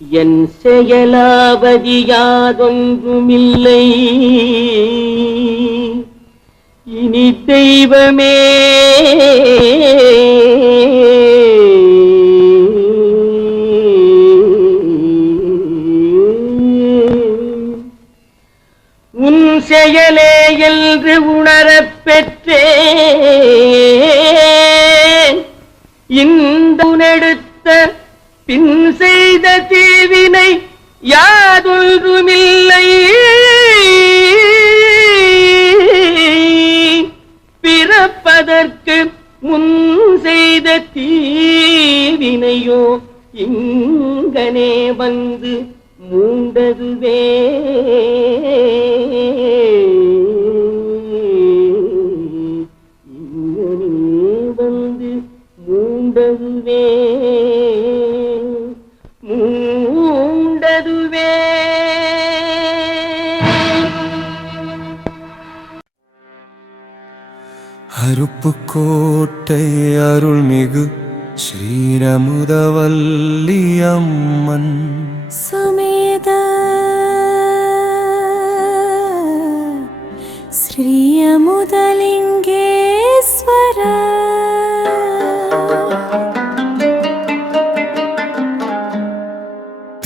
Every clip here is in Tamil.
என் செயலாவதி யாதொன்றுமில்லை இனி தெய்வமே உன் செயலே என்று உணரப் பெற்றேன் இந்த உனெடுத்த பின் செய்த தீவினை யாதொன்றுமில்லை பிறப்பதற்கு முன் செய்த தீவினையோ இங்கனே வந்து மூண்டதுவே இங்கனே வந்து மூண்டதுவே மூண்டதுவே. அருப்புக்கோட்டை அருள்மிகு ஸ்ரீரமுதவல்லி அம்மன் சமேத ஸ்ரீ அமுதலிங்கேஸ்வர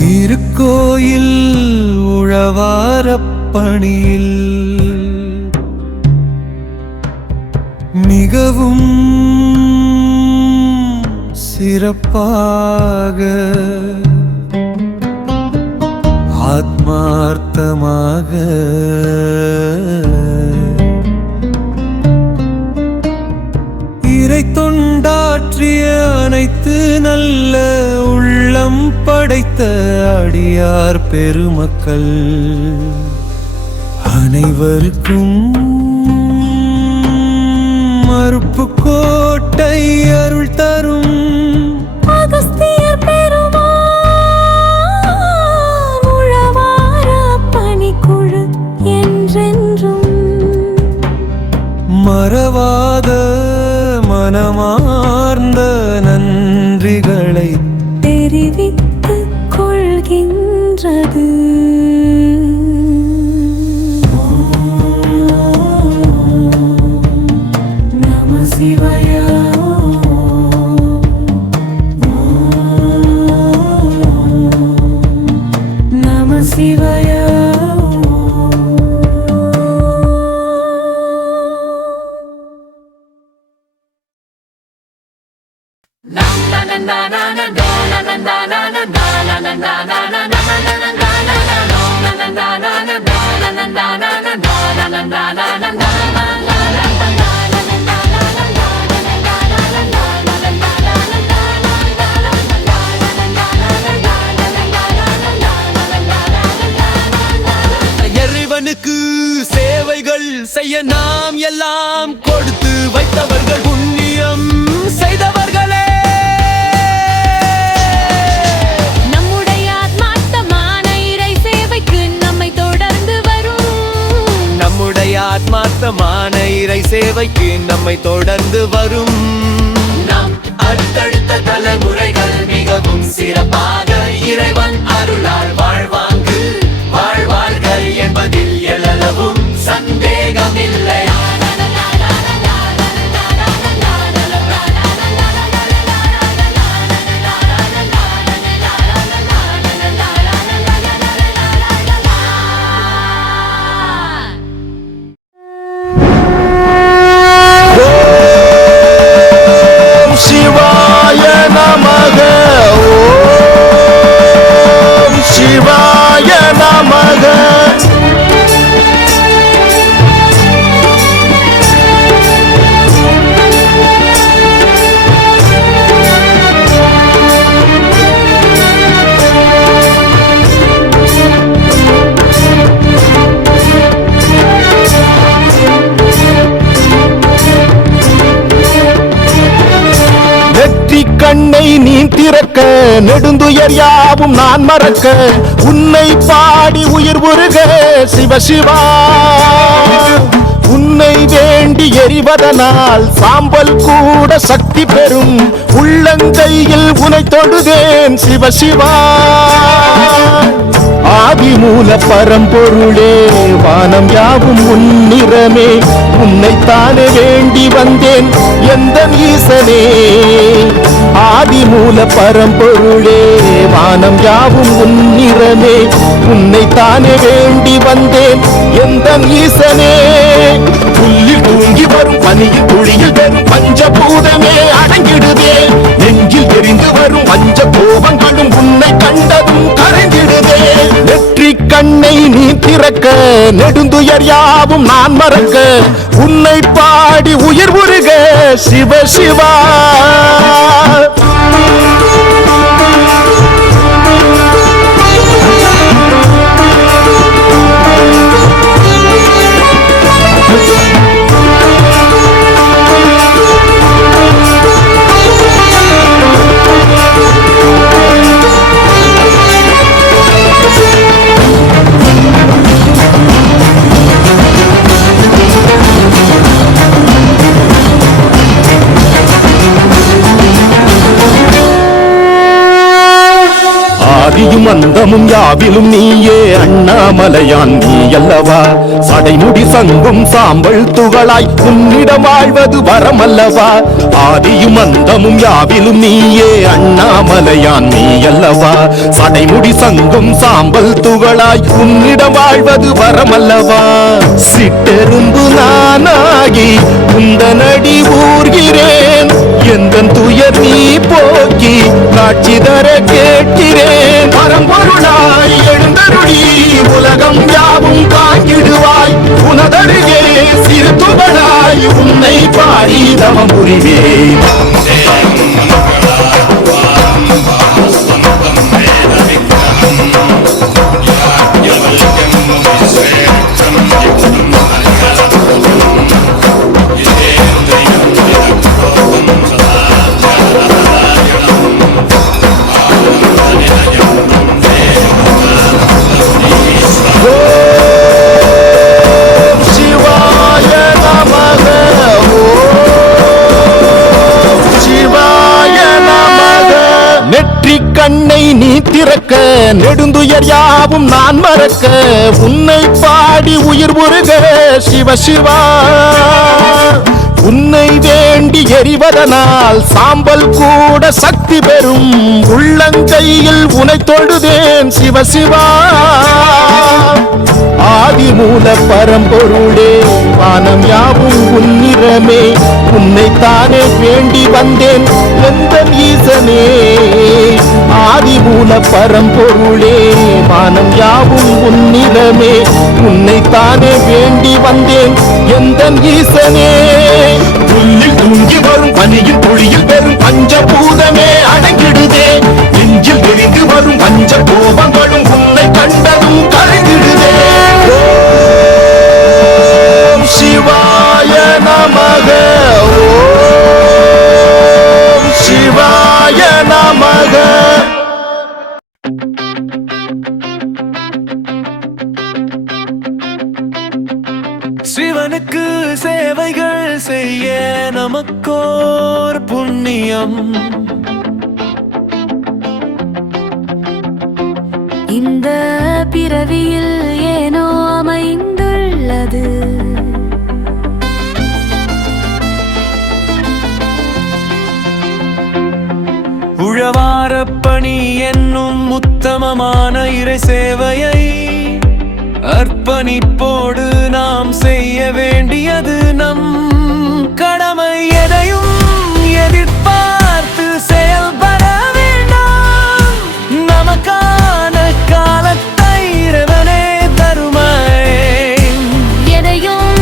திருக்கோயில் உழவாரப்பணியில் மிகவும் சிறப்பாக ஆத்மார்த்தமாக இறை தொண்டாற்றிய அனைத்து நல்ல உள்ளம் படைத்த அடியார் பெருமக்கள் அனைவருக்கும் அருப்புக்கோட்டை அருள் தரும் அகஸ்தியர் பெருமான் உழவார பணிக்குழு என்றென்றும் மறவாத மனமார்ந்த நன்றிகளை தெரிவித்துக் கொள்கின்றது. இறைவனுக்கு சேவைகள் செய்ய நாம் எல்லாம் கொடுத்து வைத்தவர்கள் புண்ணியம் செய்தவர்களே. நம்முடைய ஆத்மார்த்தமான இறை சேவைக்கு நம்மை தொடர்ந்து வரும். நம்முடைய ஆத்மார்த்தமான இறை சேவைக்கு நம்மை தொடர்ந்து வரும். நம் அடுத்தடுத்த தலைமுறைகள் மிகவும் சிறப்பாக இறைவன் அருளால் வாழ்வாங்கு வாழ்வார்கள் என்பதில் எல்லளவும் சந்தேகமில்லை. ஓம் சிவாய நமக ஓம் சிவாய நமக. கண்ணை நீ திறக்க நெடுந்துயர் யாவும் நான் மறக்க உன்னை பாடி உயிர் உருக சிவசிவா. உன்னை வேண்டி எரிவதனால் சாம்பல் கூட சக்தி பெறும் உள்ளங்கையில் உனை தொழுதேன் சிவசிவா. ஆதிமூல பரம்பொருளே வானம் யாவும் உன்னிறமே உன்னைத்தானே வேண்டி வந்தேன் எந்த ஈசனே ஆதிமூல பரம்பொருளே வானம் யாவும் உன்னிறமே உன்னைத்தானே வேண்டி வந்தேன் எந்த ஈசனே புல்லில் தூங்கி வரும் பனியில் துளியில் பெறும் பஞ்சபூதமே அடங்கிடுதே நெஞ்சில் எரிந்து வரும் பஞ்ச கோபங்களும் உன்னை கண்டதும் கரைந்திடுதே நெற்றி கண்ணை நீ திறக்க நெடுந்துயர் யாவும் நான் மறக்க உன்னை பாடி உயிர் உருக சிவ சிவா ஆதியும் அந்தமும் யாவிலும் நீயே அண்ணாமலையான் நீ அல்லவா சடைமுடி சங்கும் சாம்பல் துகளாய் உன்னிடம் வாழ்வது வரமல்லவா ஆதியும் அந்தமும் யாவிலும் நீயே அண்ணாமலையான் நீ அல்லவா சடைமுடி சங்கும் சாம்பல் துகளாய் உன்னிடம் வாழ்வது வரமல்லவா சிட்டெரும்பு நானாகி உந்தனடி ஊர்கிறேன் எந்தன் துயர் நீ போக்கி காட்சி தர கேட்கிறேன் பரம்பொருளாய் எழுந்தருளி உலகம் யாவும் காங்கிடுவாய் உனதருகே சிறு துகளாய் உன்னை பாடி தவம் புரிவேன் கண்ணை நீ திறக்க நெடுந்துயர் யாவும் நான் மறக்க உன்னை பாடி உயிர் உருக சிவ சிவா உன்னை வேண்டி எரிவதனால் சாம்பல் கூட சக்தி பெறும் உள்ளங்கையில் உனை தொழுதேன் சிவ சிவா ஆதிமூல பரம்பொருளே வானம் யாவும் உன்னிறமே உன்னைத்தானே வேண்டி வந்தேன் எந்த ஈசனே ஆதிமூல பரம்பொருளே வானம் யாவும் உன்னிறமே உன்னைத்தானே வேண்டி வந்தேன் எந்த ஈசனே புல்லில் தூங்கி வரும் பனியில் துளியில் பெறும் பஞ்சபூதமே அடங்கிடுதே நெஞ்சில் எரிந்து வரும் பஞ்ச கோபங்களும் உன்னை கண்டதும் கரைந்திடுதே ஓம் சிவாய நமக ஓம் சிவாய நமக சிவனுக்கு சேவைகள் செய்ய நமக்கோர் புண்ணியம் இந்த பிறவியில் ஏனோ அமைந்துள்ளது உழவாரப் பணி என்னும் உத்தமமான இறை சேவையை அர்ப்பணிப்போடு நாம் செய்ய வேண்டியது நம் கடமை எதையும் எதிர்பார்த்து செயல்பட வேண்டாம் நமக்கான காலத்தை இறைவனே தருமை எதையும்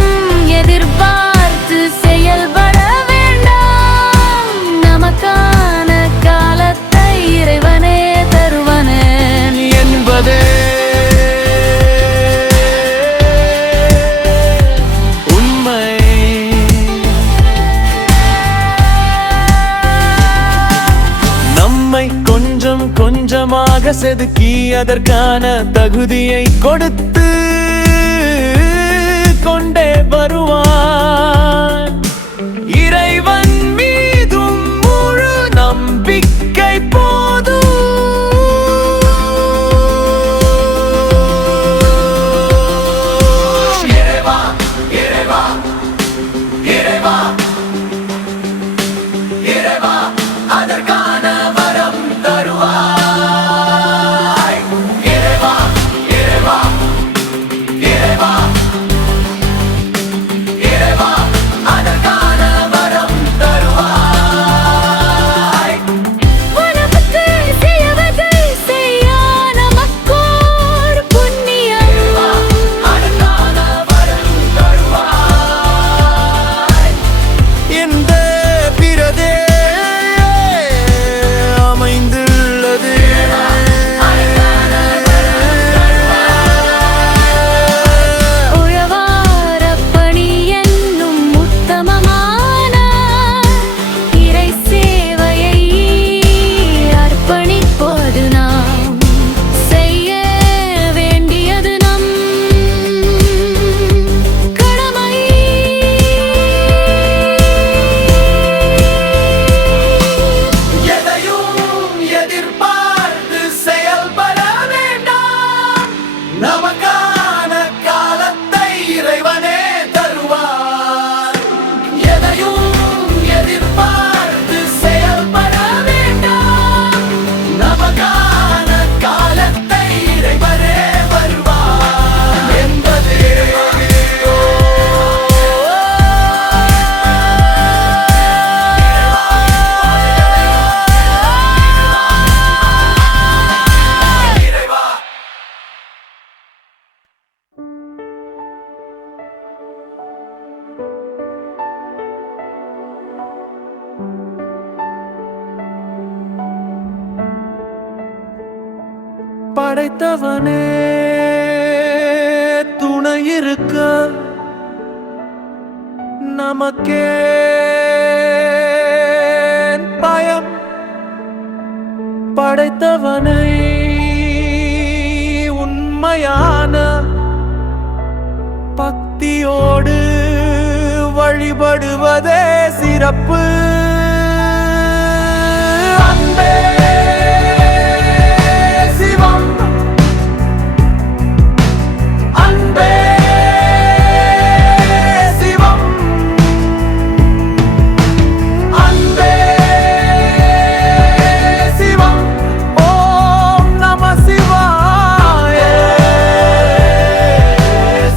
எதிர்பார்த்து செயல்பட வேண்டாம் நமக்கான காலத்தை இறைவனே தருவனே என்பதே கொஞ்சமாக செதுக்கி அதற்கான தகுதியை கொடுத்து கொண்டே வருவான் இறைவன் மீதும் முழு நம்பிக்கை போதும் படைத்தவனே துணை இருக்க நமக்கே பயம். படைத்தவனை உண்மையான பக்தியோடு வழிபடுவதே சிறப்பு. அன்பே சிவம், அன்பே சிவம், அன்பே சிவம். ஓம் நம சிவாய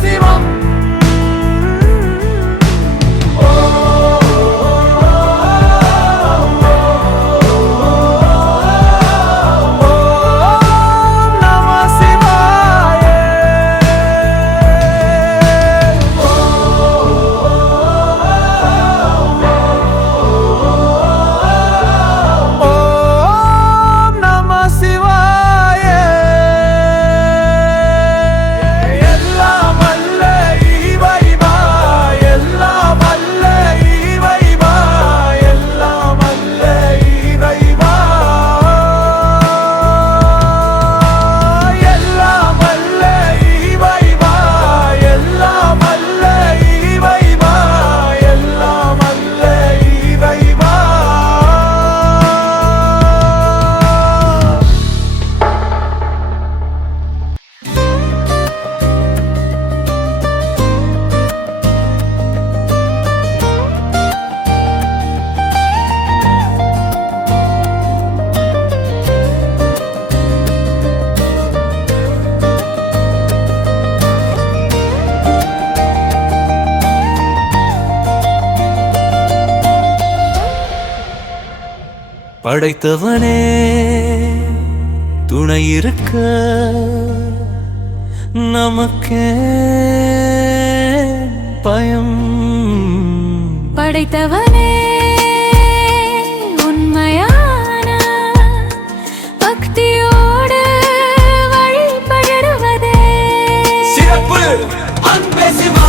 சிவம். படைத்தவனே துணை இருக்க நமக்கே பயம். படைத்தவனே உண்மையான பக்தியோடு வழிபடுவதே சிறப்பு. அன்பே சிவா,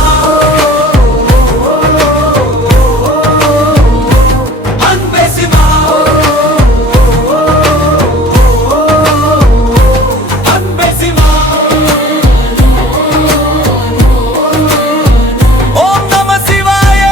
அன்பே சிவா, அன்பே சிவா. ஓம் நம சிவாய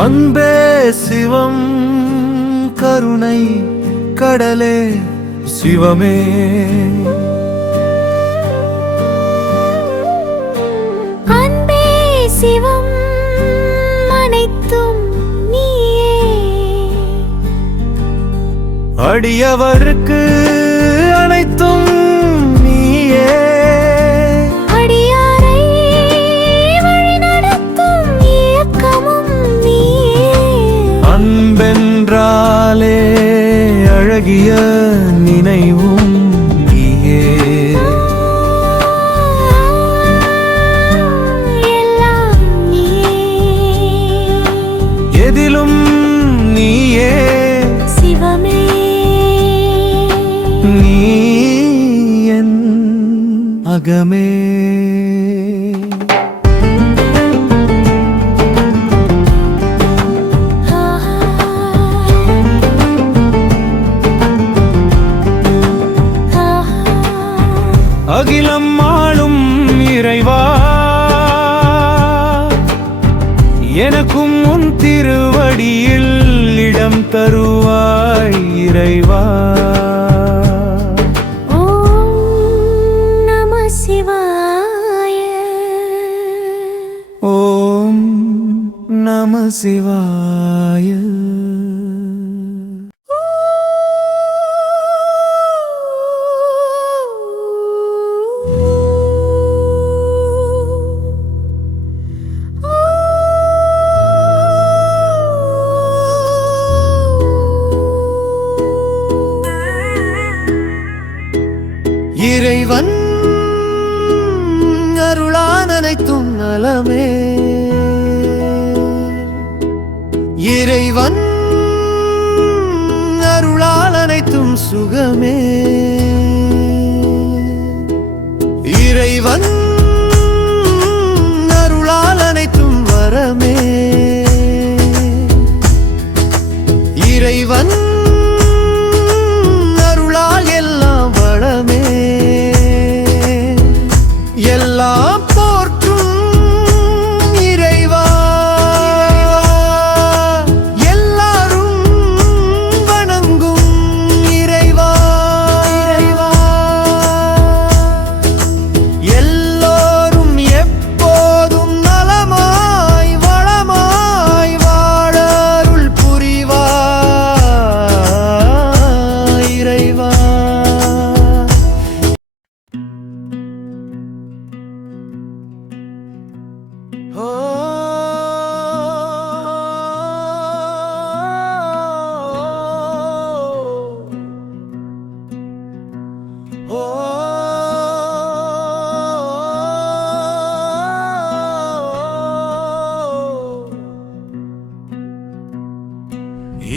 அன்பே சிவம் கருணை கடலே சிவமே அன்பே சிவம் அனைத்தும் நீயே அடியவருக்கு அனைத்தும் நீயே அடியாரை வழிநடத்தும் இயக்கமும் நீயே அன்பென்றாலே அழகிய நினைவும் நீயே எல்லாம் நீயே எதிலும் நீயே சிவமே நீ என் அகமே அகிலம் ஆளும் இறைவா எனக்கும் உன் திருவடியில் இடம் தருவாய் இறைவா ஓம் நம சிவாய ஓம் நம சிவாய இறைவன் அருளால் அனைத்தும் நலமே இறைவன் அருளால் அனைத்தும் சுகமே இறைவன் அருளால் அனைத்தும் வரமே இறைவன் அருளால் எல்லாம் வளமே எல்லாம் போற்றும் இறைவா எல்லாரும் வணங்கும் இறைவா எல்லோரும் எப்போதும் நலமாய் வளமாய் வாழ அருள் புரிவாய் இறைவா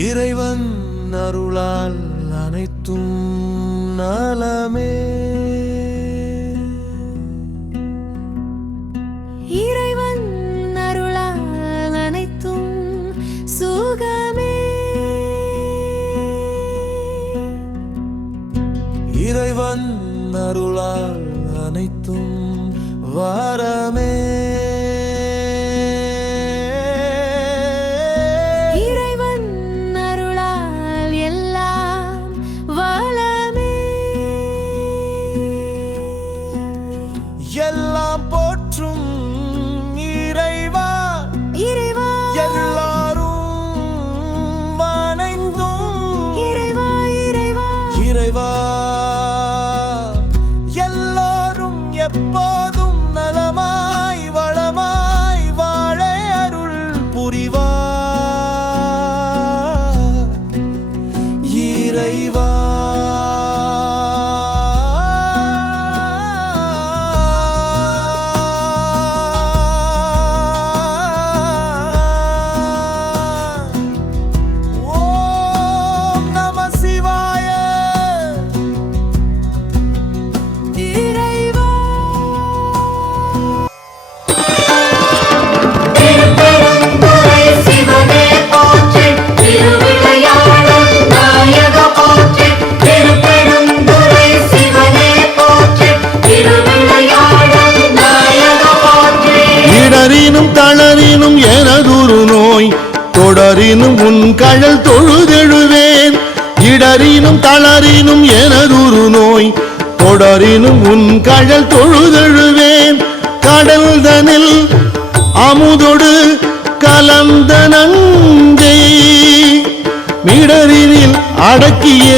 இறைவன் அருளால் அனைத்தும் நலமே இறைவன் அருளால் அனைத்தும் சுகமே இறைவன் அருளால் அனைத்தும் வரமே இறைவன் அருளால் எல்லாம் வளமே எல்லாம் போற்றும் இறைவா இறைவா எல்லாரும் வணங்கும் இறைவா இறைவா இறைவா எல்லோரும் எப்போதும் நலமாய் தொடரினும் உன் கழல் தொழுதெழுவேன். இடரினும் தளரினும் எனதுரு நோய் தொடரினும் உன் கழல் தொழுதெழுவேன். கடல் தனில் அமுதொடு கலந்த நஞ்சை மிடரினில் அடக்கிய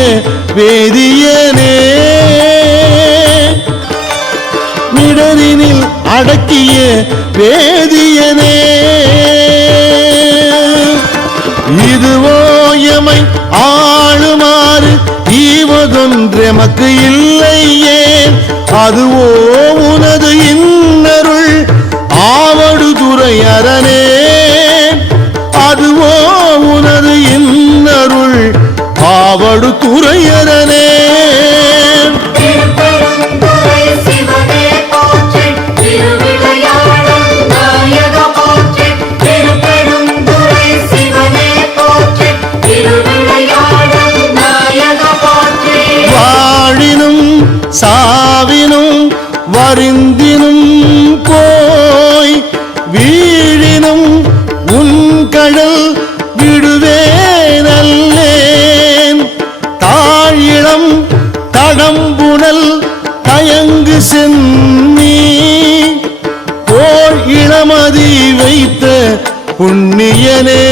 வேதியனே, மிடரினில் அடக்கிய வேதியனே. இதுவோ எமை ஆளுமாறு ஈவதொன்றெமக்கு இல்லையே, அதுவோ உனது இன்னருள் ஆவடுதுறை அரணே, அதுவோ உனது இன்னருள் ஆவடுதுறை அரணே. வாழினும் சாவினும் வருந்தினும் போய் வீழினும் உன் கடல் விடுவேனல்லேன். தாழிளம் தடம்புணல் தயங்கு சென்னி போல் இளமதி வைத்த புண்ணியனே,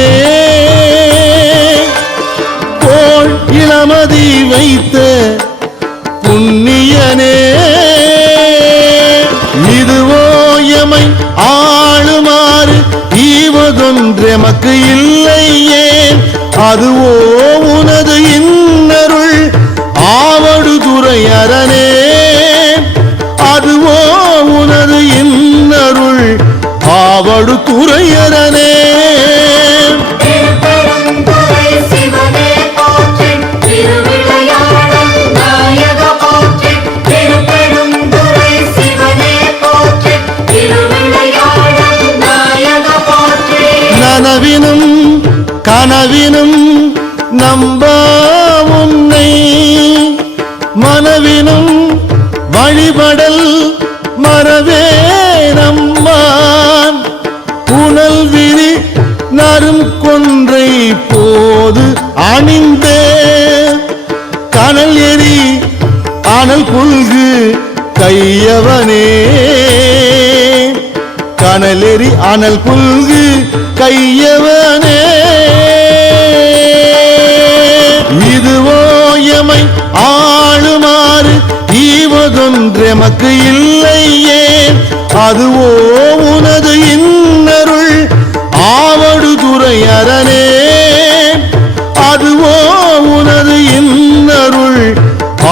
போல் இளமதி வைத்த புண்ணியனே. இதுவோ எமை ஆளுமாறு ஈவதொன்றெமக்கு இல்லையே, அதுவோ உனது இன்னருள் ஆவடுதுறை அரணே, அதுவோ உனது இன்னருள் ஆவடுதுறை அரணே. நனவினும் கனவினும் நம்பா உன்னை மனவினும் வழிபடல் மறவே நம்மான். புனல் விரி நரும் கொன்றை போது அணிந்த கனல் எரி அனல் புல்கு கையவனே, கனலெறி அனல் புல்கு கையவனே. இதுவோ எமை ஆளுமாறு ஈவதொன்றெமக்கு இல்லையே, அதுவோ உனது இன்னருள் ஆவடுதுறை அரணே, அதுவோ உனது இன்னருள்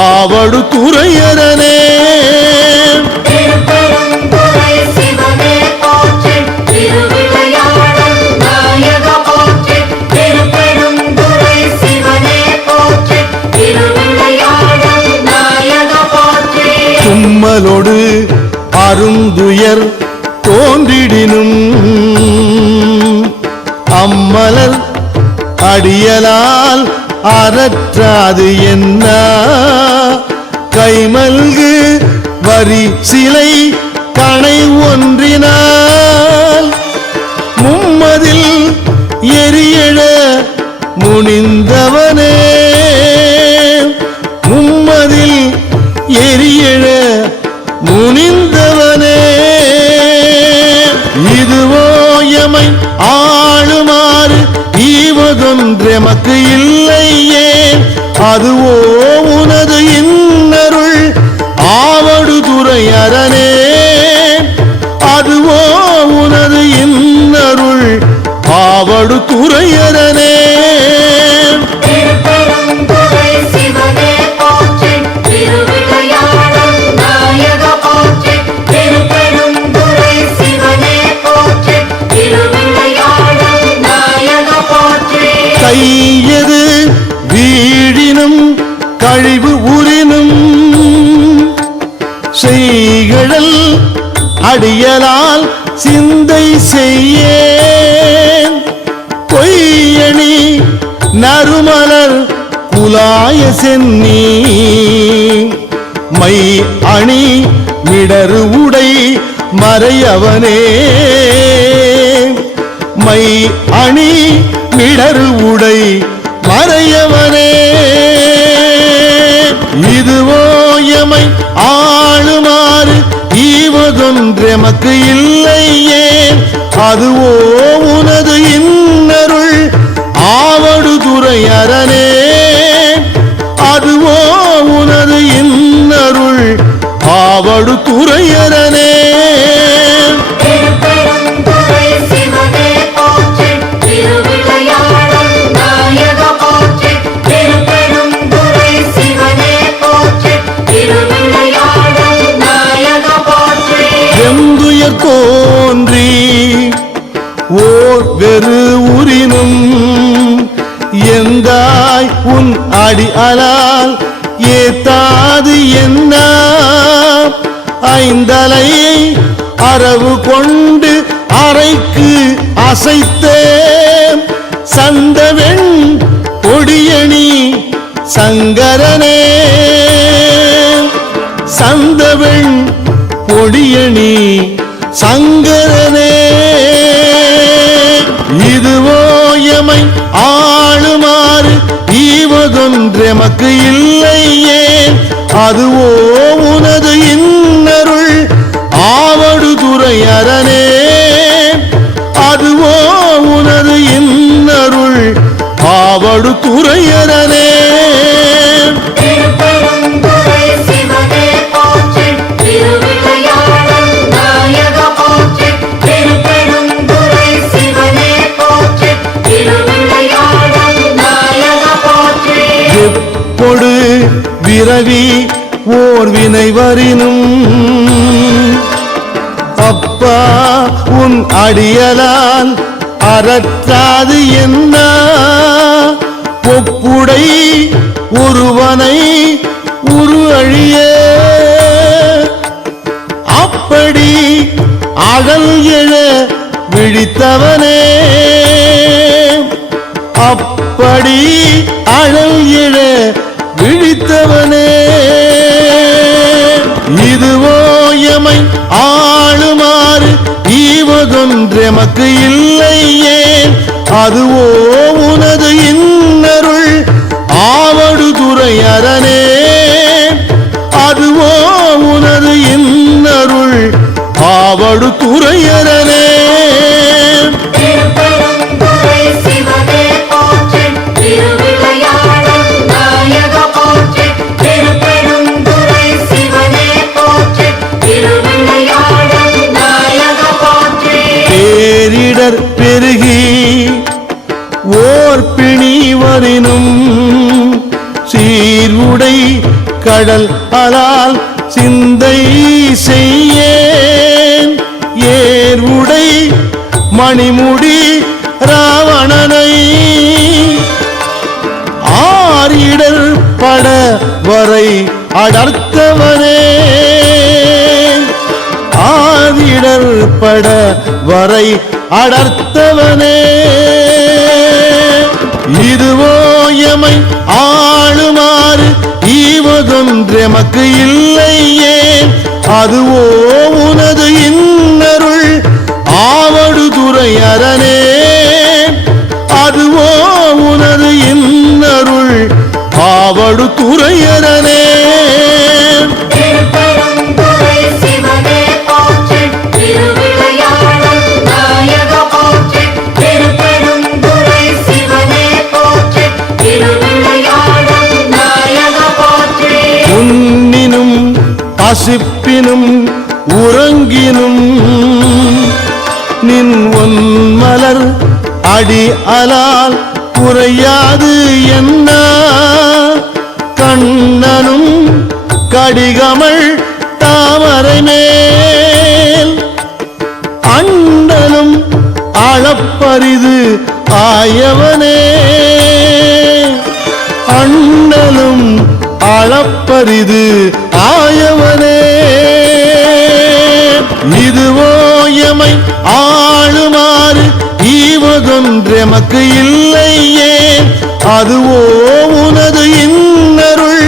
ஆவடுதுறை அரணே. தும்மலோடு அருந்துயர் தோன்றிடினும் அம்மலர் அடியலால் அறற்றாது என்ன, கைமல்கு வரி சிலை கணை ஒன்றினால் மும்மதில் எரியெழ முனிந்தவனே, மும்மதில் எரியெழ முனிந்தவனே. இதுவோ எமை ஆளுமாறு ஈவதொன்றெமக்கு இல்லையே, அதுவோ உனது இன்னருள் ஆவடுதுறை அரணே, அதுவோ உனது இன்னருள் ஆவடுதுறை அரணே. கையது வீழினும் கழிவு உரினும் செய்கழல் அடியலால் சிந்தை செய்யேன். பொய்யணி நறுமலர் குலாய சென்னி மை அணி மிடரு உடை மறையவனே, மை அணி இடறு உடை மறையவனே இதுவோ எமை ஆளுமாறு ஈவதொன்றெமக்கு இல்லையே அதுவோ உனது இன்னருள் ஆவடுதுறை அரணே அதுவோ உனது இன்னருள் ஆவடுதுறை அரணே தோன்றி ஓர் வெறு உரினும் எந்தாய் உன் அடி அலால் ஏத்தாது என்ன ஐந்தலையை அரவு கொண்டு அறைக்கு அசைத்தே சந்தவெண் கொடியணி சங்கரனே சந்தவெண் கொடியணி சங்கரனே இதுவோ எமை ஆளுமாறு ஈவதொன்றெமக்கு இல்லையே அதுவோ உனது இன்னருள் ஆவடுதுறை அரணே அதுவோ உனது இன்னருள் ஆவடுதுறை அரணே எப்பொடு விரவி ஓர் வினை வரினும் அப்பா உன் அடியலால் அறற்றாது என்ன ஒப்புடை ஒருவனை உரு அழிய அப்படி அகல் எழ விழித்தவனே அப்படி அழல் எழ விழித்தவனே இதுவோ எமை ஆளுமாறு ஈவதொன்றெமக்கு இல்லையே அதுவோ உனது இன்னருள் ஆவடுதுறை அரணே அதுவோ உனது இன்னருள் ஆவடுதுறை அரணே பேரிடர் பெருகி ஓர் பிணி வரினும் சீர்வுடை கடல் அலால் சிந்தை செய்யேன் ஏர்வுடை மணிமுடி ராவணனை ஆரிடர் பட வரை அடர்த்தவனே ஆரிடர் பட வரை அடர்த்தவனே இதுவோ எமை ஆளுமாறு ஈவதொன்றெமக்கு இல்லையே அதுவோ உனது இன்னருள் ஆவடுதுறை அரணே அதுவோ உனது இன்னருள் ஆவடுதுறை அரணே உன்னினும் பசிப்பினும் உறங்கினும் நின் ஒன்மலர் அடி அலால் குறையாது என்ன கண்ணனும் கடிகமள் தாமரை மேல் அண்டனும் அளப்பரிது ஆயவனே அண்டனும் அளப்பரிது ஆயவனே இதுவோ எமை ஆளுமாறு ஈவதொன்றெமக்கு இல்லையே அதுவோ உனது இன்னருள்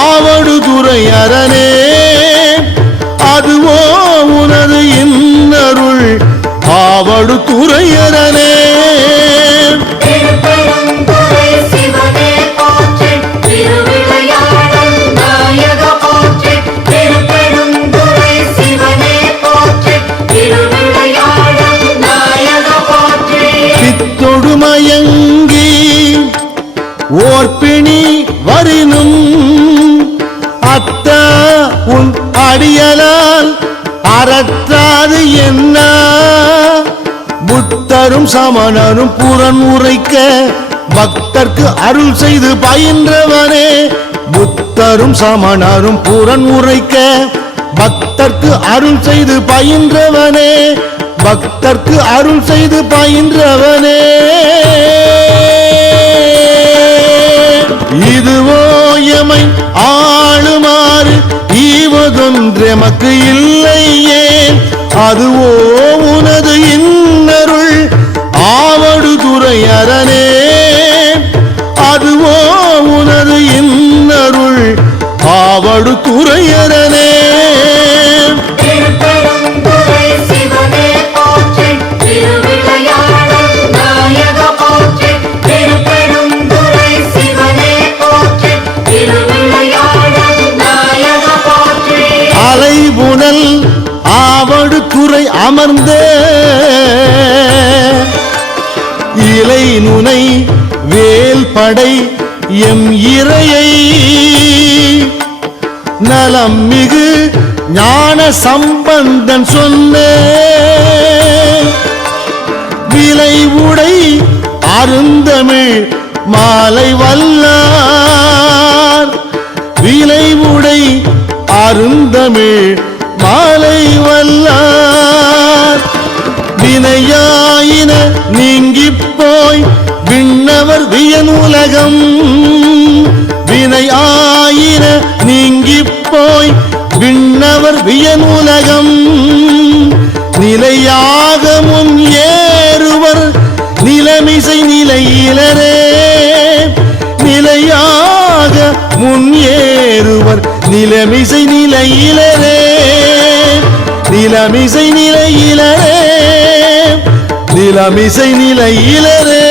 ஆவடுதுறை அரணே அதுவோ உனது இன்னருள் ஆவடுதுறை அரணே என்ன புத்தரும் சமணரும் புறன் உரைக்க பக்தர்க்கு அருள் செய்து பயின்றவனே புத்தரும் சமணரும் புறன் உரைக்க பக்தர்க்கு அருள் செய்து பயின்றவனே பக்தர்க்கு அருள் செய்து பயின்றவனே இதுவோ எமை ஆளுமாறு ஈவதொன்றெமக்கு இல்லையே அதுவோ உனது இன்னருள் ஆவடுதுறை அரணே அதுவோ உனது இன்னருள் ஆவடுதுறை அரணே அலைபுனல் ஆவடுதுறை அமர்ந்த இலை நுனை வேல் படை எம் இறையை நலம் மிகு ஞான சம்பந்தன் சொன்ன விலை உடை அருந்தமிழ் மாலை வல்லார் விலை உடை அருந்தமிழ் மாலை வல்லார் வினையாயின நீங்கிப் போய் விண்ணவர் வியனுலகம் வினையாயின நீங்கிப் போய் விண்ணவர் வியனுலகம் நிலையாக முன் ஏறுவர் நிலமிசை நிலையிலரே நிலையாக முன் ஏறுவர் நிலமிசை நிலையிலரே நிலமிசை நிலையிலரே நிலமிசை நிலையிலரே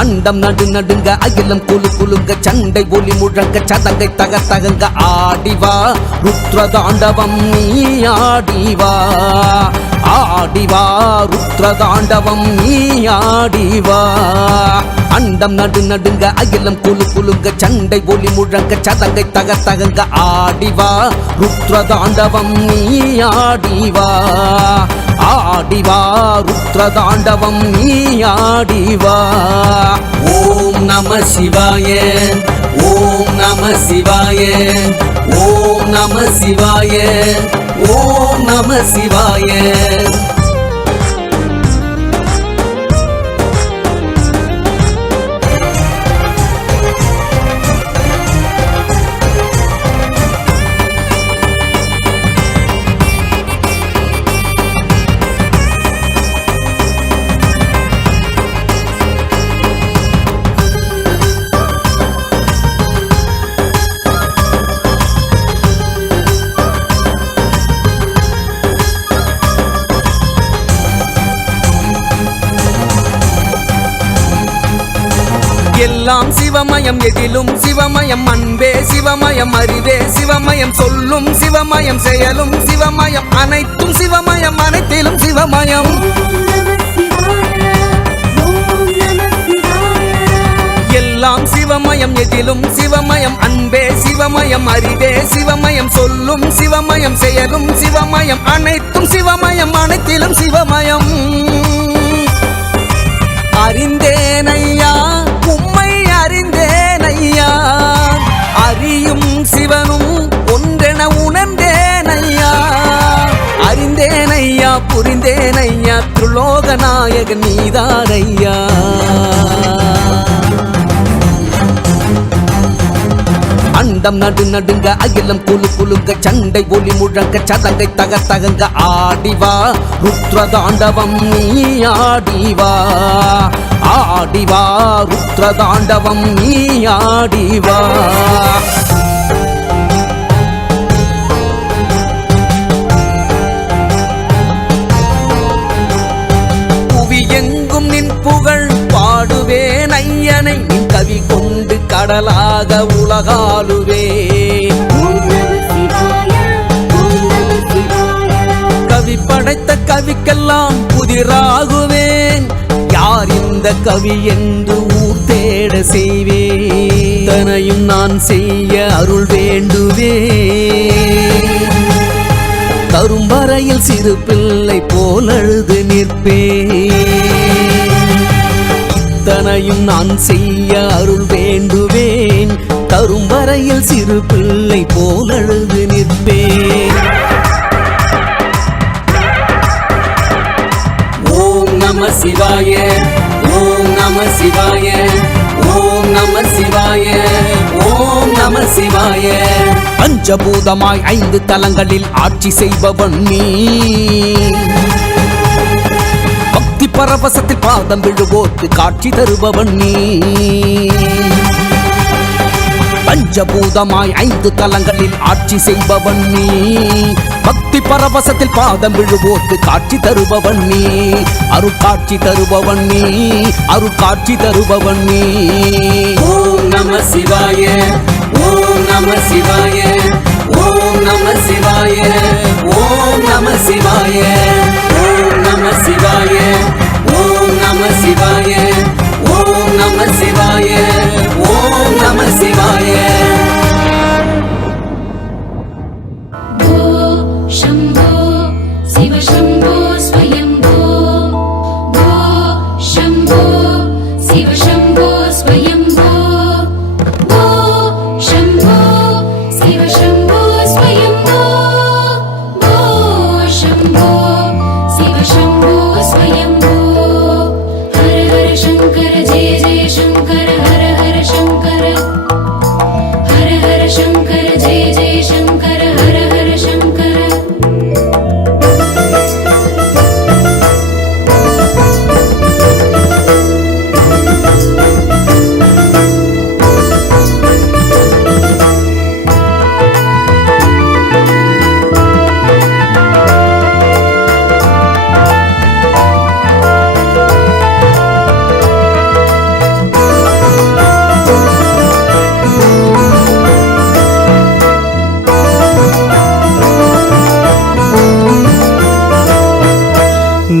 அண்டம் நடு நடுங்க அகிலம் குழு குலுங்க சண்டை ஒளி முழங்க சதங்கை தகங்க ஆடிவா ருத்ரதாண்டவம் நீ ஆடிவா ஆடிவா ருத்ரதாண்டவம் நீ ஆடிவா அண்டம் நடு நடுங்க அகிலம் குழு குலுங்க சண்டை ஒளி முழங்க சதங்கை தகங்க ஆடிவா ருத்ரதாண்டவம் நீ ஆடிவா ஆடிவா ருத்ரதாண்டவம் நீ ஆடிவா ஓம் நம சிவாய ஓம் நம சிவாய ஓம் நம சிவாய ஓம் நம சிவாய எல்லாம் சிவமயம் எதிலும் சிவமயம் அன்பே சிவமயம் அறிவே சிவமயம் சொல்லும் சிவமயம் செயலும் சிவமயம் அனைத்தும் சிவமயம் அனைத்திலும் சிவமயம் எல்லாம் சிவமயம் எதிலும் சிவமயம் அன்பே சிவமயம் அறிவே சிவமயம் சொல்லும் சிவமயம் செயலும் சிவமயம் அனைத்தும் சிவமயம் அனைத்திலும் சிவமயம் அறிந்தேனையா உம்மை அறிந்தேனையா அறியும் சிவனும் புரிந்தேன் ஐயா திருலோக நாயகன் நீதான் ஐயா அண்டம் நடு நடுங்க அகிலம் குழு குழுங்க சண்டை ஒளி முழங்க சதங்கை தகங்க ஆடிவா ருத்ர தாண்டவம் நீ ஆடிவா ஆடிவா ருத்ர தாண்டவம் நீ ஆடிவா புவி எங்கும் நின் புகழ் பாடுவேன் ஐயனை நின் கவி கொண்டு கடலாக உலகாளுவே கவி படைத்த கவிக்கெல்லாம் புதிராகுவேன் யார் இந்த கவி என்று ஊர் தேட செய்வேன் தனையும் நான் செய்ய அருள் வேண்டுவே தரும் வரையில் சிறு பிள்ளை போல் அழுது நிற்பேன் இத்தனையும் நான் செய்ய அருள் வேண்டுவேன் தரும் வரையில் சிறு பிள்ளை போல் அழுது நிற்பேன் ஓம் நம சிவாய ஓம் நம சிவாய ஓம் நம சிவாய ஓம் நம சிவாய பஞ்சபூதமாய் 5 தலங்களில் ஆட்சி செய்பவன் நீ பக்தி பரவசத்தில் பாதம் விழுவோர்க்கு காட்சி தருபவன் நீ பஞ்சபூதமாய் 5 தலங்களில் ஆட்சி செய்பவன் நீ பக்தி பரவசத்தில் பாதம் விழுவோர்க்கு காட்சி தருபவன் நீ அருட்காட்சி தருபவன் நீ அருட்காட்சி தருபவன் நீ ஓம் நம சிவாய ஓம் நம சிவாய ஓம் நம சிவாய ஓம் நம சிவாய ஓம் நம சிவாய ஓம் நம சிவாய ஓம் நம சிவாய ஓம் நம சிவாய शम्भो शिव शम्भो स्वयम्भो भो शम्भो शिव शम्भो स्वयम्भो भो शम्भो शिव शम्भो स्वयम्भो भो शम्भो शिव शम्भो स्वयम्भो हर हर शङ्कर जय जय शङ्कर हर हर शङ्कर हर हर शङ्कर जय जय शङ्कर हर हर शङ्कर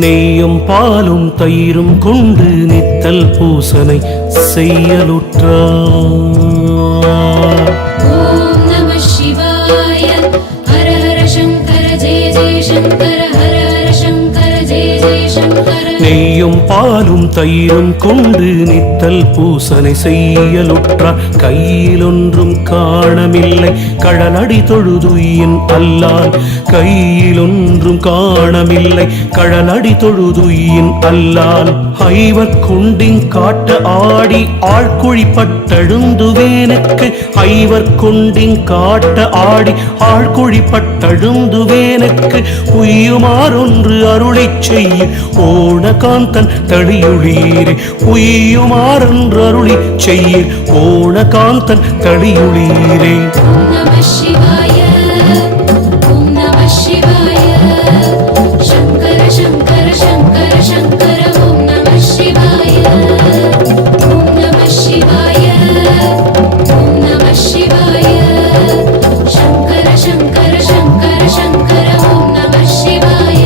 நெய்யும் பாலும் தயிரும் கொண்டு நித்தல் பூசனை செய்யலுற்றார் ॐ नमः शिवाय हर हर शङ्कर जय जय शङ्कर हर हर शङ्कर जय जय शङ्कर நெய்யும் பாலும் தயிரும் கொண்டு நித்தல் பூசனை செய்யலுற்றார் கையிலொன்றும் காணமில்லை கடலடி தொழுதுயின் அல்லால் கையிலொன்றும் காணமில்லை கடலடி தொழுதுயின் அல்லால் ஐவர் கொண்டின் காட்ட ஆடி ஆழ்குழிப்பட்டழுந்துவேனுக்கு ஐவர் கொண்டின் காட்ட ஆடி ஆழ்குழிப்பட்டழுந்துவேனுக்கு உய்யுமாறொன்று அருளைச் செய்ய ஓணகாந்தன் தளியுளீரே உய்யுமாறொன்று அருளிச் செய்ய ஓணகாந்தன் தளியுளீரே ॐ नमः शिवाय ॐ नमः शिवाय शङ्कर शङ्कर शङ्कर शङ्कर ॐ नमः शिवाय ॐ नमः शिवाय ॐ नमः शिवाय शङ्कर शङ्कर शङ्कर शङ्कर ॐ नमः शिवाय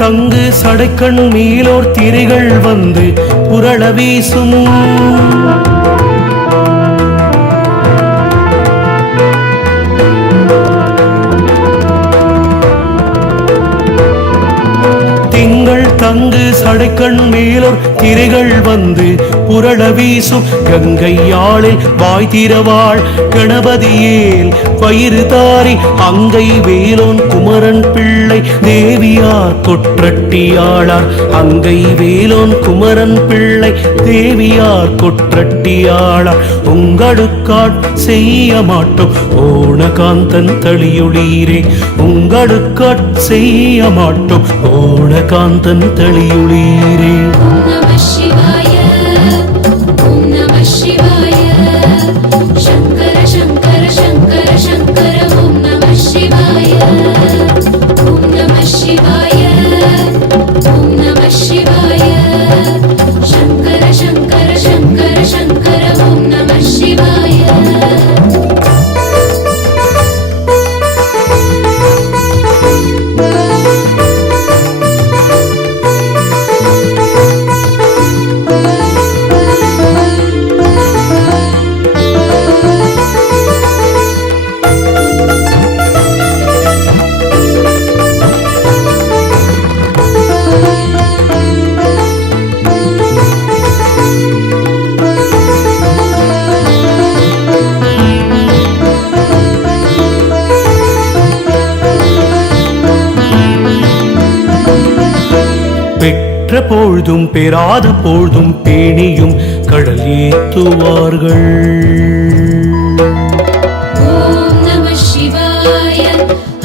தங்கு சடைக்கண் மேலோர் திரைகள் வந்து புரள வீசும். திங்கள் தங்கு சடைக்கண் மேலோர் திரைகள் வந்து புரள வீசும். கங்கையாளில் வாய் திறவாள் கணபதியேல் பயிறு தாரி அங்கை வேலோன் குமரன் பிள்ளை தேவியார் கொற்றட்டியாளார். அங்கை வேலோன் குமரன் பிள்ளை தேவியார் கொற்றட்டியாளார். உங்களுக்காட் செய்ய மாட்டோம் ஓணகாந்தன் தளியொளீரே. உங்களுக்காட் செய்ய மாட்டோம் ஓணகாந்தன் தளியொளீரே. ஓம் நம சிவாய ஓம் நம சிவாய சங்கர சங்கர சங்கர சங்கர ஓம் நம சிவாய ஓம் நம சிவாய ஓம் நம சிவாய சங்கர சங்கர சங்கர சங்கர ஓம் நம சிவாய. பெற்ற பொழுதும் பெறாத பொழுதும் பேணியும் கடல் ஏத்துவார்கள். ஓம் நம சிவாய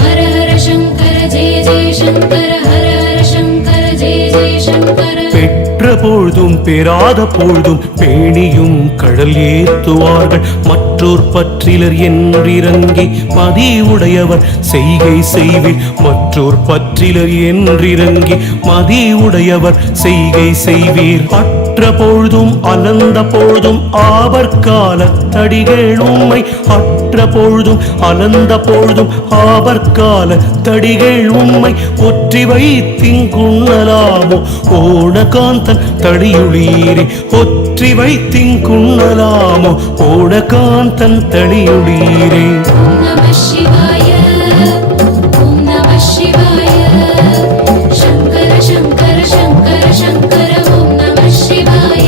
ஹர ஹர சங்கர ஜெய ஜெய சங்கர ஹர ஹர சங்கர ஜெய ஜெய சங்கர. பெற்ற பொழுதும் பெறாத பொழுதும் பேணியும் கடல் ஏத்துவார்கள். மற்றோர் பற்றிலர் என்றிறங்கி மதியுடையவர் செய்கை செய்வீர். மற்றோர் பற்றிலர் என்றிறங்கி மதியுடையவர் செய்கை செய்வீர். அற்ற பொழுதும் அலந்த பொழுதும் ஆபற்கால தடிகள் உம்மை. அற்ற பொழுதும் அலந்த பொழுதும் ஆபற்கால தடிகள் உம்மை. ஒற்றி வைத்திங்குண்ணலாமோ ஓணகாந்தன் தடியுளீரே. ஒற்றி வைத்திங்குண்ணலாமோ ஓணகாந்தன் தடியுளீரே. ஓம் நம சிவாய ஓம் நம சிவாய சங்கர சங்கர சங்கர சங்கர ஓம் நம சிவாய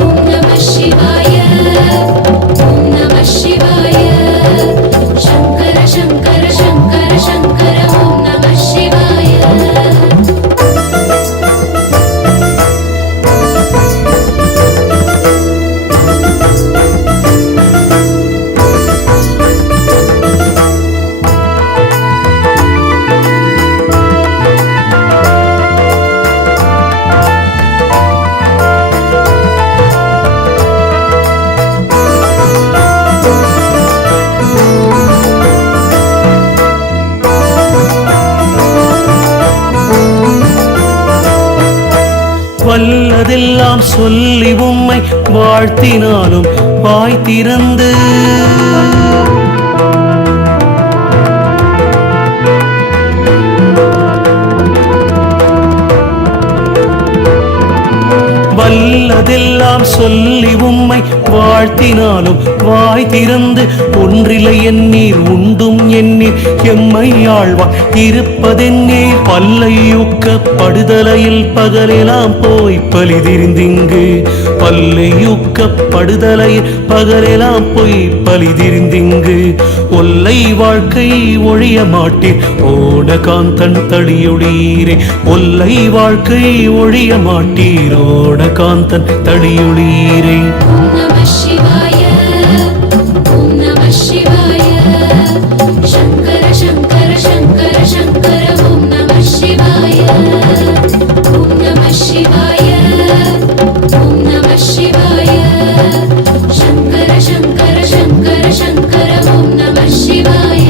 ஓம் நம சிவாய ஓம் நம சிவாய சங்கர சங்கர சங்கர சங்கர ஓம் நம சிவாய. வல்லதெல்லாம் சொல்லி உம்மை வாழ்த்தினாலும் வாய் திறந்து வல்லதெல்லாம் சொல்லி உம்மை வாழ்த்தினாலும் வாய் திறந்து ஒன்றிலை எண்ணீர் உண்டும் எண்ணீர் எம்மை ஆழ்வார் இருப்பதென்னீர். பல்லையூக்கப்படுதலையில் பகலெல்லாம் போய் பலிதிரிந்திங்கு. பல்லையூக்கப்படுதலையில் பகலெல்லாம் போய் பலிதிரிந்திங்கு. ஒல்லை வாழ்க்கை ஒழிய மாட்டீர் ஓணகாந்தன் தடியொளீரே. ஒல்லை வாழ்க்கை ஒழிய மாட்டீர் ஓணகாந்தன் தடியொளீரே. ஓம் நம சிவாய ஓம் நம சிவாய சங்கர சங்கர சங்கர சங்கர ஓம் நம சிவாய ஓம் நம சிவாய ஓம் நம சிவாய சங்கர சங்கர சங்கர சங்கர ஓம் நம சிவாய.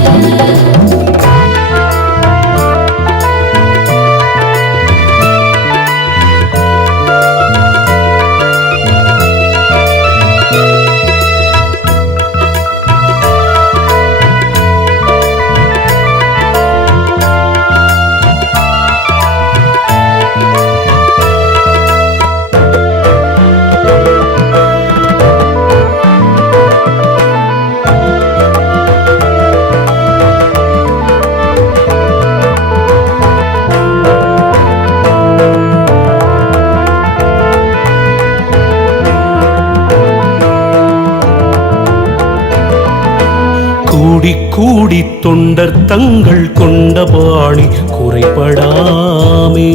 கூடி தொண்டர் தங்கள் கொண்ட பாணி குறைபடாமே.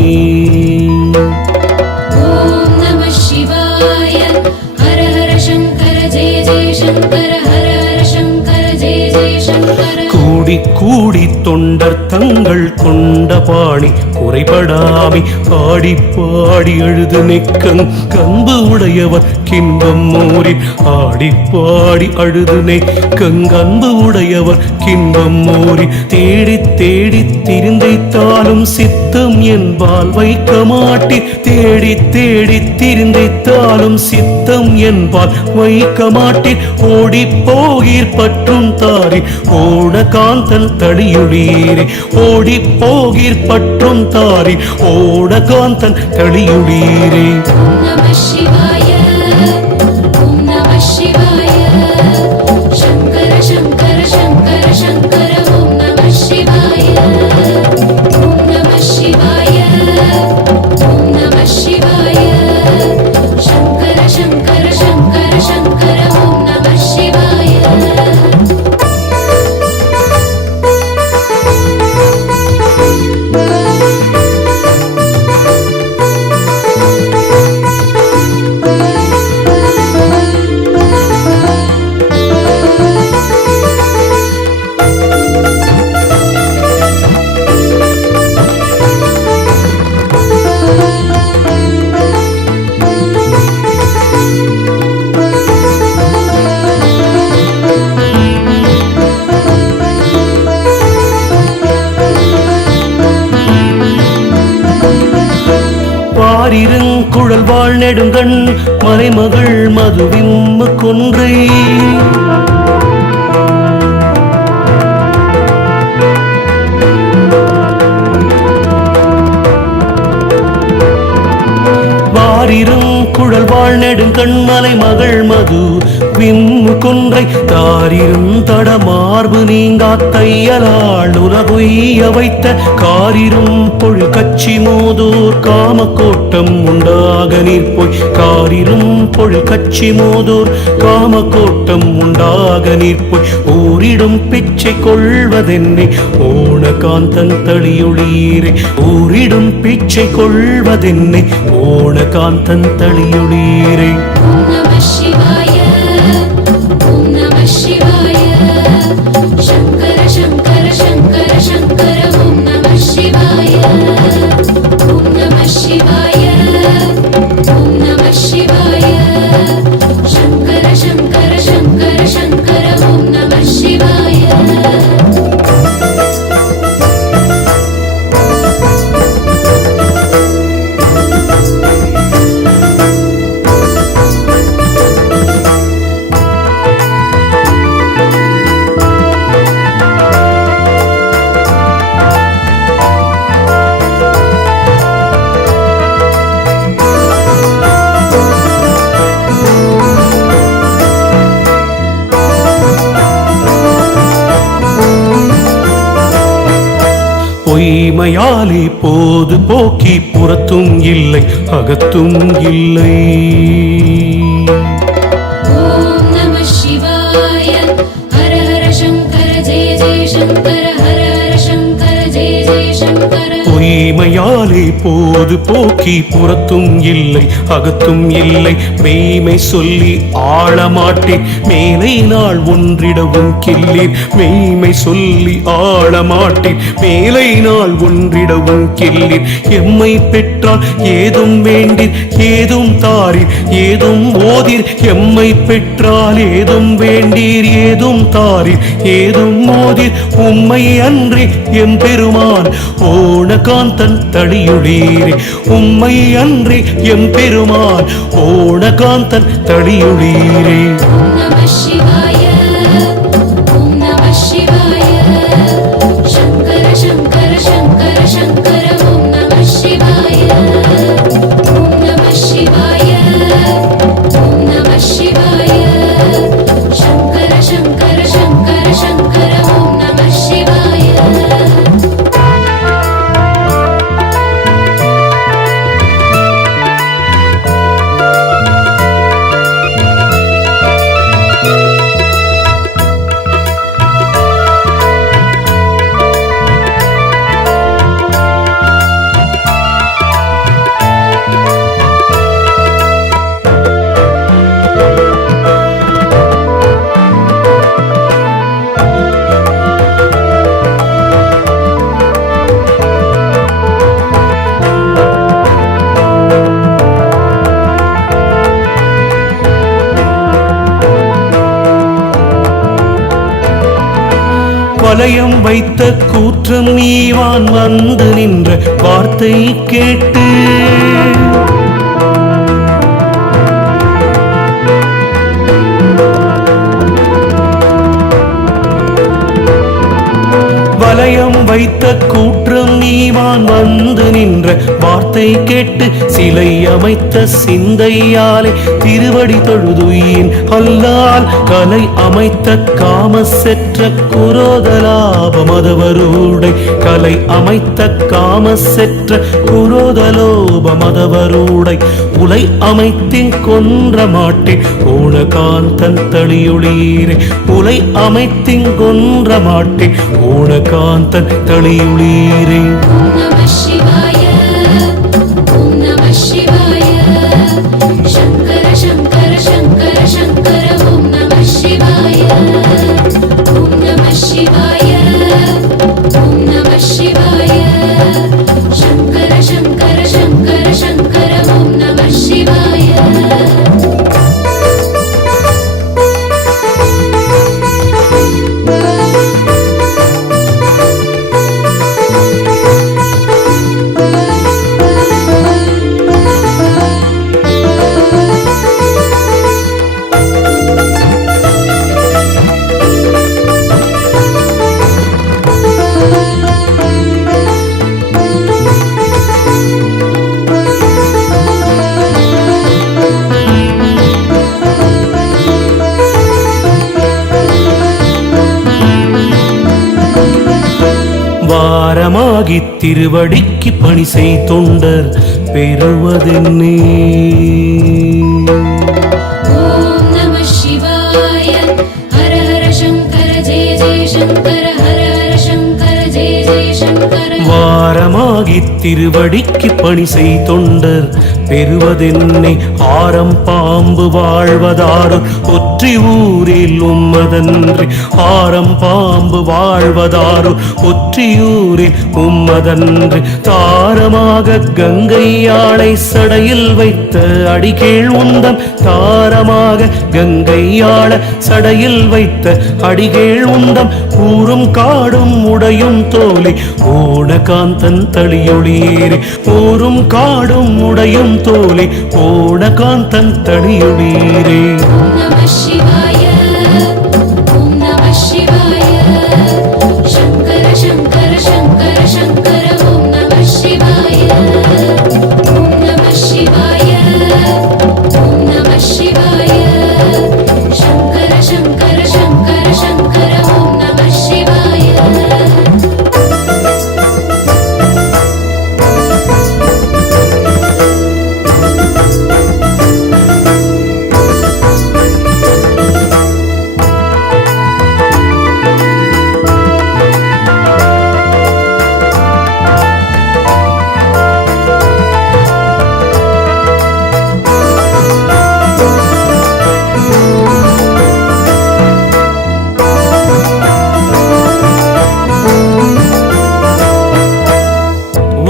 ஓம் நம சிவாய. ஹர ஹர சங்கர ஜெய ஜெய சங்கர. ஹர ஹர சங்கர ஜெய ஜெய சங்கர. கூடி கூடி தொண்டர் தங்கள் கொண்ட பாணி குறைபடாமை. ஆடி பாடி அழுது நெக்கங் கம்பு உடையவர் கின்பம் மோரின். ஆடி பாடி அழுது நெக்கங் கம்பு உடையவர் கின்பம் மோரின். தேடி தேடி திரிந்தைத்தாலும் சித்தம் என்பால் வைக்க மாட்டீர். தேடி தேடி திரிந்தைத்தாலும் சித்தம் என்பால் வைக்க மாட்டீர். ஓடி போகீர் பற்றும் தாரி ஓட காந்தன் தளியுளீரே. ஓடி போகீர் பற்றும் தாரி ஓட காந்தன் தளியுளீரே. ஓம் நம சிவாய. ஓம் நம சிவாய. சங்கர சங்கர சங்கர சங்கர. ஓம் நம சிவாய. ஓம் நம சிவாய. ஓம் நம சிவாய. சங்கர சங்கர சங்கர சங்கர. ஓம் நம சிவாய. பாரிருங்குழல் வாழ் நெடுங்கண் மலைமகள் மதுவிம்மு கொன்றை. வாரிருங்குழல் வாழ் நெடுங்கண் மலைமகள் மது விம்மு கொன்றை. தாரிரும் தடமார்பு நீங்கா தையலாள் உலகுய்ய வைத்த காரிரும் பொழு கச்சி மோதூர் காமக்கோட்டம் உண்டாக நீர்போய். காரிரும் பொழு கச்சி மோதூர் காமக்கோட்டம் உண்டாக நீர்போய். ஊரிடும் பிச்சை கொள்வதென்னை ஓண காந்தன் தளியொளீரே. ஊரிடும் பிச்சை கொள்வதென்னை ஓண காந்தன் தளியொளீரே. ஓம் நம சிவாய. ஓம் நம சிவாய. சங்கர சங்கர சங்கர சங்கர. ஓம் நம சிவாய. ஓம் நம சிவாய. ஓம் நம சிவாய. சங்கர சங்கர சங்கர சங்கர. ஓம் நம சிவாய. பொய்மையாலே போது போக்கி புறத்தும் இல்லை அகத்தும் இல்லை. ஓம் நம சிவாய. ஹர ஹர சங்கர ஜெய ஜெய சங்கர. ஹர ஹர சங்கர ஜெய ஜெய சங்கர. பொய்மையாலே போது போக்கி புறத்தும் இல்லை அகத்தும் இல்லை. மெய்மை சொல்லி ஆளமாட்டேன் மேலை நாள் ஒன்றிடவும் கில்லீர். மெய்மை சொல்லி ஆளமாட்டேன் மேலை நாள் ஒன்றிடவும் கில்லீர். எம்மை பெற்றால் ஏதும் வேண்டீர் ஏதும் தாரீர் ஏதும் ஓதீர். எம்மை பெற்றால் ஏதும் வேண்டீர் ஏதும் தாரீர் ஏதும் ஓதீர். உம்மை அன்றி எம்பெருமான் ஓண காந்தன் தளியுளீரே. உம்மை அன்றி எம்பெருமான் ஓண காந்தன் தளியுளீரே. ஓம் நம சிவாய. ஓம் நம சிவாய. சங்கர சங்கர சங்கர சங்கர. ஓம் நம சிவாய. ஓம் நம சிவாய. ஓம் நம சிவாய. சங்கர சங்கர சங்கர சங்கர. ஓம் நம சிவாய. வலயம் வைத்த கூற்றம் நீவான் வந்து நின்ற வார்த்தை கேட்டு வலயம் வைத்த கூற்றம் நீவான் வந்து நின்ற வார்த்தை கேட்டு சிலை அமைத்த சிந்தையாலே திருவடி தொழுதுயின் அல்லால் கலை அமைத்த காமசெற்ற குரோதலாப மதவருடை கலை அமைத்த காமசெற்ற குரோதலோப மதவருடை உலை அமைத்தின் கொன்ற மாட்டேன் ஓணகாந்தன் தளியொளீரே உலை அமைத்தின் கொன்ற மாட்டேன் ஓணகாந்தன் தளியொளீரே. ஓம் நம சிவாய ஓம் நம சிவாய சங்கர சங்கர சங்கர சங்கர ஓம் நம சிவாய ஓம் நம சிவாய ஓம் நம சிவாய சங்கர சங்கர சங்கர சங்கர ஓம் நம சிவாய. வாரமாகி திருவடிக்கு பணி செய் தொண்டர் பெறுவதென்னே. ஓம் நம சிவாய ஹர ஹர சங்கர ஜெய ஜெய சங்கர ஹர ஹர சங்கர ஜெய ஜெய சங்கர. வாரமாகி திருவடிக்கு பணி செய் தொண்டர் பெறுவதென்னை ஆரம் பாம்பு வாழ்வதாறு ஒற்றி ஊரில் உம்மதன்றி ஆரம் பாம்பு வாழ்வதாறு ஒற்றியூரில் உம்மதன்றி தாரமாக கங்கையாளை சடையில் வைத்த அடிகேள் உந்தம் தாரமாக கங்கையாள சடையில் வைத்த அடிகேள் உந்தம் ஊரும் காடும் உடையும் தோலி ஓணகாந்தன் தளியொளீரே ஊரும் காடும் உடையும் தோலி ஓணகாந்தன் தளியொளீரே. ஓம் நம சிவாய ஓம் நம சிவாய சங்கர சங்கர சங்கர சங்கர ஓம் நம சிவாய ஓம் நம சிவாய ஓம் நம சிவாய சங்கர சங்கர சங்கர சங்கர ஓம் நம சிவாய.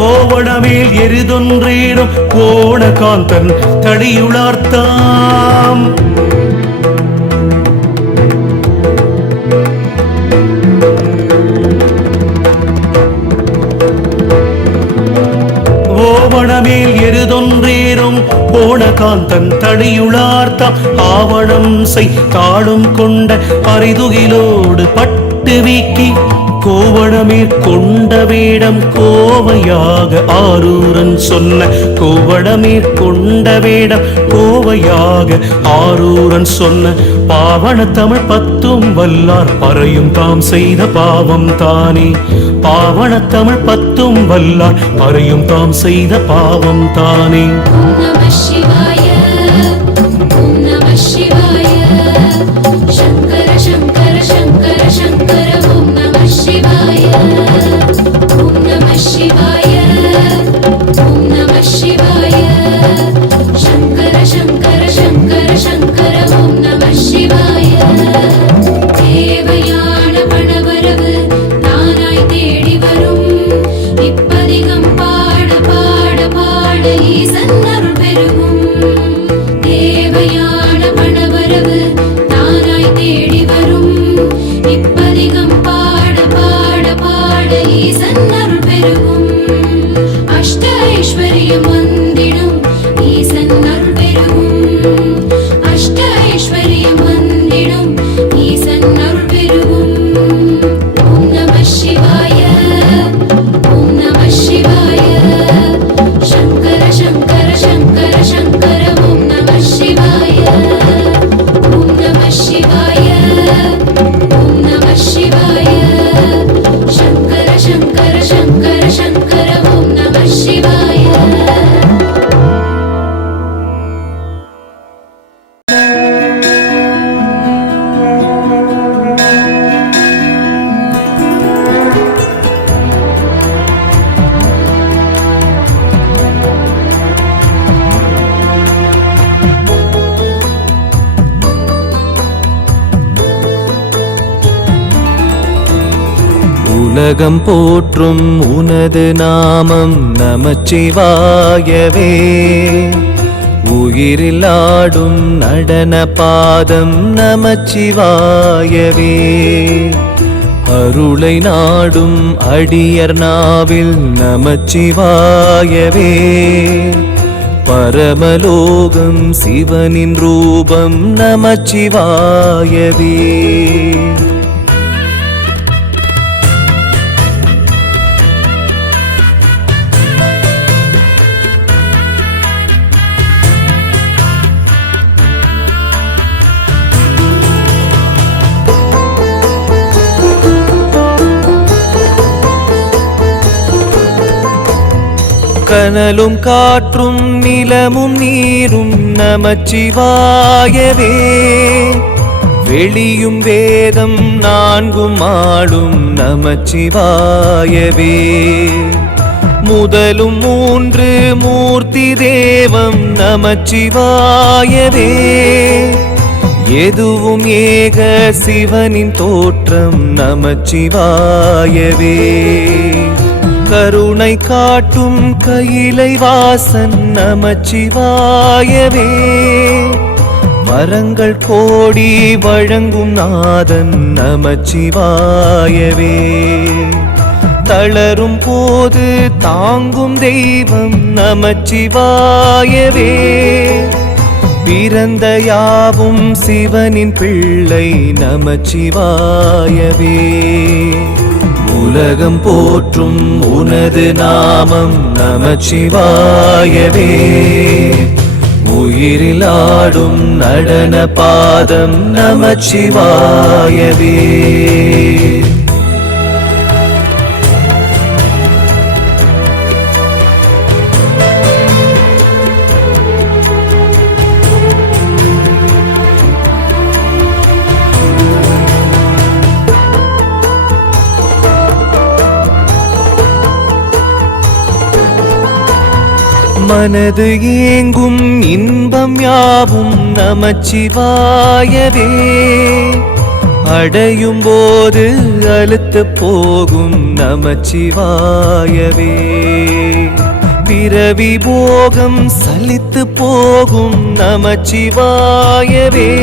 ஓவணமேல் எரிதொன்றேனும் ஓணகாந்தன் தடியுளார்த்தாம் ஓவணமேல் எருதொன்றேனும் ஓணகாந்தன் தடியுளார்த்தாம் ஆவணம் செய் தாளும் கொண்ட அரிதுகிலோடு பட்டு வீக்கி கோவணமேற் கொண்ட வேடம் கோவையாக ஆரூரன் சொன்ன கோவணமேற் கொண்ட வேடம் கோவையாக ஆரூரன் சொன்ன பாவன தமிழ் பத்தும் வல்லார் பறையும் தாம் செய்த பாவம் தானே பாவன தமிழ் பத்தும் வல்லார் பறையும் தாம் செய்த பாவம் தானே. ஓம் நம சிவாய ஓம் நம சிவாய சங்கர சங்கர சங்கர சங்கர ஓம் நம சிவாய ஓம் நம சிவாய ஓம் நம சிவாய சங்கர சங்கர சங்கர சங்கர ஓம் நம சிவாய. தேவையான பணவரவு தானாய் தேடி வரும் இப்பதிகம் பாட பாட பாட ஈசன் அருள் பெரும் शङ्कर शङ्कर ॐ नमः शिवाय உலகம் போற்றும் உனது நாமம் நமச்சிவாயவே. உயிரில் ஆடும் நடன பாதம் நமச்சிவாயவே. அருளை நாடும் அடியர் நாவில் நமச்சிவாயவே. பரமலோகம் சிவனின் ரூபம் நமச்சிவாயவே. கனலும் காற்றும் நிலமும் நீரும் நமச்சிவாயவே. வெளியும் வேதம் நான்கும் ஆளும் நமச்சிவாயவே. முதலும் மூன்று மூர்த்தி தேவம் நமச்சிவாயவே. எதுவும் ஏக சிவனின் தோற்றம் நமச்சிவாயவே. கருணை காட்டும் கையிலை வாசன் நமச்சிவாயவே. வரங்கள் கோடி வழங்கும் நாதன் நமச்சிவாயவே. தளரும் போது தாங்கும் தெய்வம் நமச்சிவாயவே. பிறந்த யாவும் சிவனின் பிள்ளை நமச்சிவாயவே. உலகம் போற்றும் உனது நாமம் நமச்சிவாயவே. உயிரில் ஆடும் நடன பாதம் நமச்சிவாயவே. மனது ஏங்கும் இன்பம் யாவும் நமச்சிவாயவே. அடையும் போது அலுத்து போகும் நமச்சிவாயவே. பிறவி போகம் சலித்து போகும் நமச்சிவாயவே.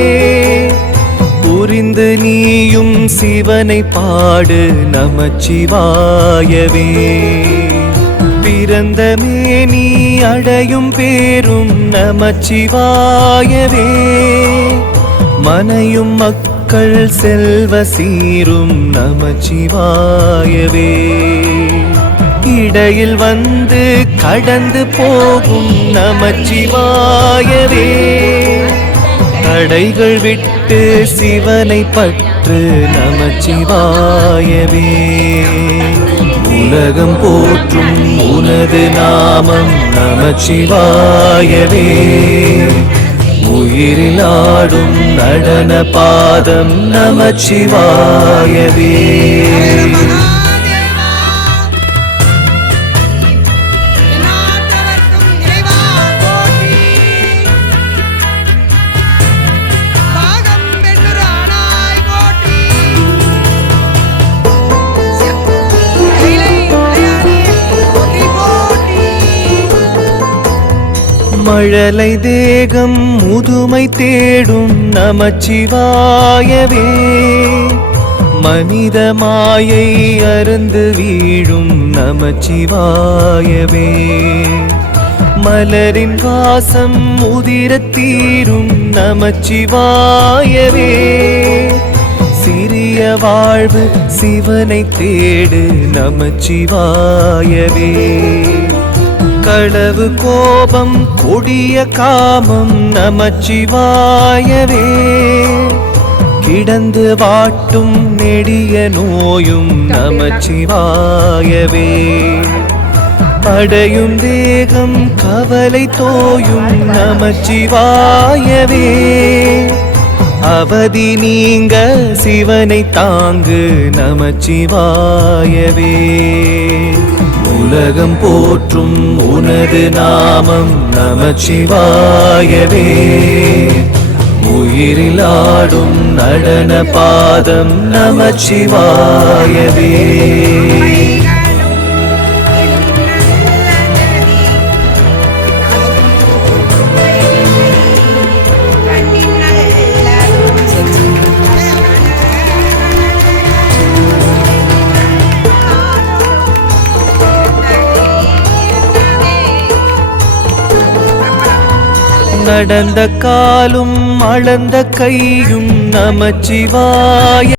புரிந்து நீயும் சிவனை பாடு நமச்சிவாயவே. பிறந்த மேனி அடையும் பேரும் நமச்சிவாயவே. மனையும் மக்கள் செல்வ சீரும் நமச்சிவாயவே. இடையில் வந்து கடந்து போகும் நமச்சிவாயவே. தடைகள் விட்டு சிவனை பற்று நமச்சிவாயவே. உலகம் போற்றும் உனது நாமம் நமச்சிவாயவே. உயிரில் ஆடும் நடன பாதம் நமச்சிவாயவே. மழலை தேகம் முதுமை தேடும் நமச்சிவாயவே. மனித மாயை அருந்து வீழும் நமச்சிவாயவே. மலரின் வாசம் உதிரத் தீரும் நமச்சிவாயவே. சிறிய வாழ்வு சிவனை தேடு நமச்சிவாயவே. களவு கோபம் கொடிய காமம் நமச்சிவாயவே. கிடந்து வாட்டும் நெடிய நோயும் நமச்சிவாயவே. அடையும் தேகம் கவலை தோயும் நமச்சிவாயவே அவதி நீங்க சிவனை தாங்கு நமச்சிவாயவே உலகம் போற்றும் உனது நாமம் நமச்சிவாயவே உயிரில் ஆடும் நடன பாதம் நமச்சிவாயவே நடந்த காலும் அளந்த கையும் நமச்சிவாய